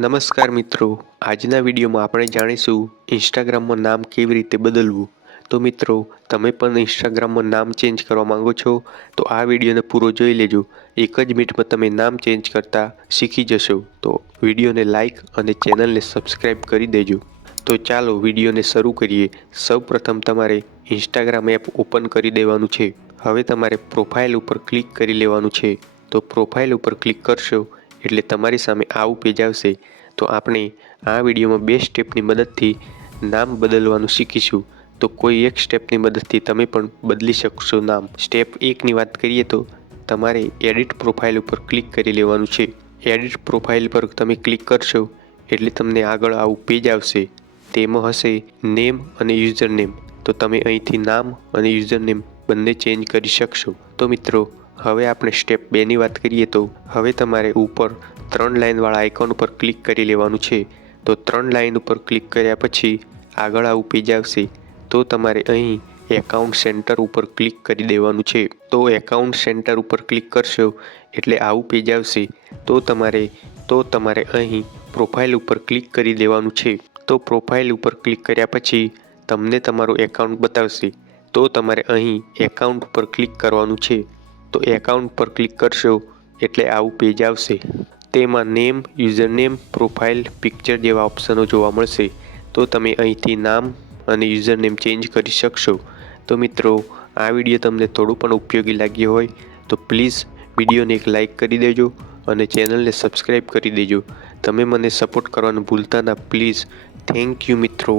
નમસ્કાર મિત્રો, આજના વિડીયોમાં આપણે જાણીશું ઇન્સ્ટાગ્રામમાં નામ કેવી રીતે બદલવું। તો મિત્રો, તમે પણ ઇન્સ્ટાગ્રામમાં નામ ચેન્જ કરવા માંગો છો તો આ વિડીયોને પૂરો જોઈ લેજો। એક જ મિનિટમાં તમે નામ ચેન્જ કરતા શીખી જશો। તો વિડીયોને લાઇક અને ચેનલને સબસ્ક્રાઈબ કરી દેજો। તો ચાલો વિડીયોને શરૂ કરીએ। સૌપ્રથમ તમારે ઇન્સ્ટાગ્રામ એપ ઓપન કરી દેવાનું છે। હવે તમારે પ્રોફાઇલ ઉપર ક્લિક કરી લેવાનું છે। તો પ્રોફાઇલ ઉપર ક્લિક કરશો એટલે તમારી સામે આવું પેજ આવશે। તો આપણે આ વિડીયોમાં બે સ્ટેપની મદદથી નામ બદલવાનું શીખીશું। તો કોઈ એક સ્ટેપની મદદથી તમે પણ બદલી શકશો નામ। સ્ટેપ 1ની વાત કરીએ તો તમારે એડિટ પ્રોફાઇલ ઉપર ક્લિક કરી લેવાનું છે। એડિટ પ્રોફાઇલ પર તમે ક્લિક કરશો એટલે તમને આગળ આવું પેજ આવશે। તેમાં હશે નેમ અને યુઝર નેમ। તો તમે અહીંથી નામ અને યુઝર નેમ બંને ચેન્જ કરી શકશો। તો મિત્રો, હવે આપણે સ્ટેપ 2ની વાત કરીએ તો હવે તમારે ઉપર 3 લાઇનવાળા આઇકોન ઉપર ક્લિક કરી લેવાનું છે। તો 3 લાઇન ઉપર ક્લિક કર્યા પછી આગળ આવું પેજ આવશે। તો તમારે અહીં એકાઉન્ટ સેન્ટર ઉપર ક્લિક કરી દેવાનું છે। તો એકાઉન્ટ સેન્ટર ઉપર ક્લિક કરશો એટલે આવું પેજ આવશે। તો તમારે અહીં પ્રોફાઇલ ઉપર ક્લિક કરી દેવાનું છે। તો પ્રોફાઇલ ઉપર ક્લિક કર્યા પછી તમને તમારું એકાઉન્ટ બતાવશે। તો તમારે અહીં એકાઉન્ટ ઉપર ક્લિક કરવાનું છે। તો એકાઉન્ટ પર ક્લિક કરશો એટલે આવું પેજ આવશે। તેમાં name, user name, profile picture જેવા ઓપ્શનો જોવા મળશે। તો તમે અહીંથી નામ અને યુઝર નેમ ચેન્જ કરી શકશો। તો મિત્રો, આ વિડીયો તમને થોડું પણ ઉપયોગી લાગ્યો હોય તો પ્લીઝ વિડીયોને એક લાઇક કરી દેજો અને ચેનલને સબસ્ક્રાઈબ કરી દેજો। તમે મને સપોર્ટ કરવાનું ભૂલતા ના પ્લીઝ। થેન્ક યુ મિત્રો।